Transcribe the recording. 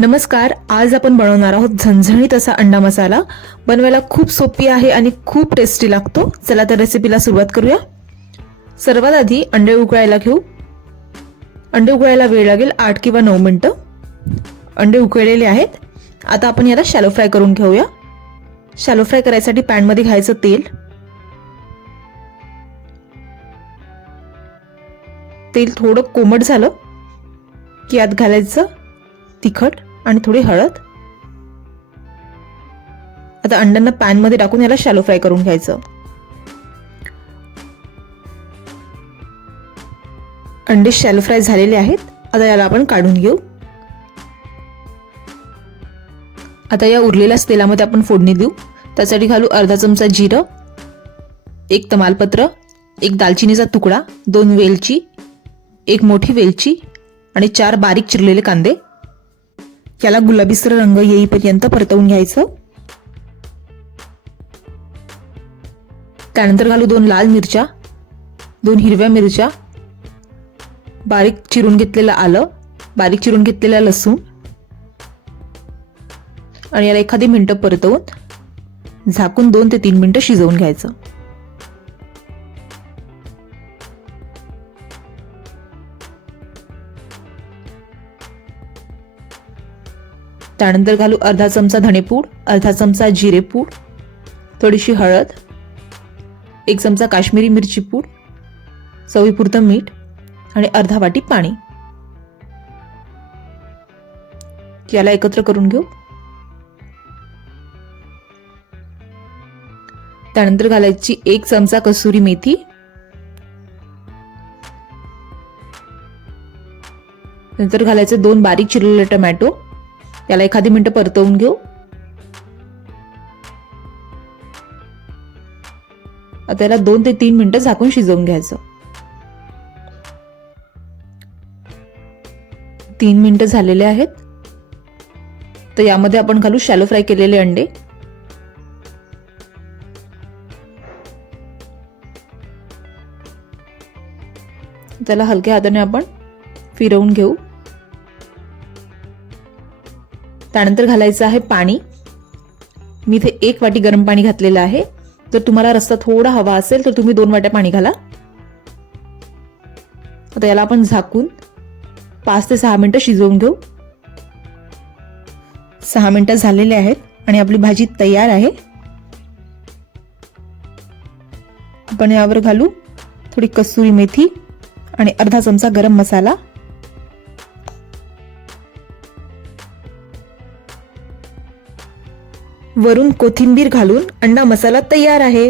नमस्कार. आज आपण बनवणार आहोत झणझणीत असा अंडा मसाला. बनवायला खूप सोपी आहे आणि खूप टेस्टी लागतो. चला तर रेसिपीला सुरुवात करूया. सर्वात आधी अंडे उकळायला घेऊ. अंडे उकळायला वेळ लागेल 8 किंवा 9 मिनिटं. अंडे उकळलेले आहेत. आता आपण याला शॅलो फ्राय करून घेऊया. शॅलो फ्राय करायसाठी पॅन मध्ये घ्यायचं तेल. तेल थोडं कोमट झालं की यात घालायचं तिखट आणि थोडी हळद. आता अंड्यांना पॅन मध्ये टाकून याला शॅलो फ्राय करून घ्यायचं. अंडे शॅलो फ्राय झालेले आहेत. आता याला आपण काढून घेऊ. आता या उरलेल्या तेलामध्ये आपण फोडणी देऊ. त्यासाठी घालू अर्धा चमचा जिरं, 1 तमालपत्र, 1 दालचिनीचा तुकडा, 2 वेलची, 1 मोठी वेलची आणि 4 बारीक चिरलेले कांदे. याला गुलाबीसर रंग येईपर्यंत परतवून घ्यायचं. त्यानंतर घालू 2 लाल मिरच्या, 2 हिरव्या मिरच्या, बारीक चिरून घेतलेलं आलं, बारीक चिरून घेतलेला लसूण आणि याला एखादी मिनिटं परतवून झाकून 2 ते 3 मिनिटं शिजवून घ्यायचं. त्यानंतर घालू अर्धा चमचा धणेपूड, अर्धा चमचा जिरेपूड, थोडीशी हळद, 1 चमचा काश्मीरी मिरची पूड, चवीपुरतं मीठ आणि अर्धा वाटी पाणी. याला एकत्र करून घेऊ. त्यानंतर घालायची 1 चमचा कसुरी मेथी, नंतर घालायचे 2 बारीक चिरलेले टोमॅटो. याला एखादी मिनिटं परतवून घेऊ. आता याला 2 ते 3 मिनिटं झाकून शिजवून घ्यायचं. 3 मिनिटं झालेले आहेत. तर यामध्ये आपण घालू शॅलो फ्राय केलेले अंडे. त्याला हलक्या हाताने आपण फिरवून घेऊ. त्यानंतर घालायचं आहे पाणी. मी इथे 1 वाटी गरम पाणी घातलेलं आहे. जर तुम्हाला रस्सा थोडा हवा असेल तर तुम्ही 2 वाट्या पाणी घाला. आता याला आपण झाकून 5 ते 6 मिनिटं शिजवून घेऊ. 6 मिनिटं झालेले आहेत आणि आपली भाजी तयार आहे. आपण यावर घालू थोडी कसुरी मेथी आणि अर्धा चमचा गरम मसाला. वरून कोथिंबीर घालून अंडा मसाला तयार आहे.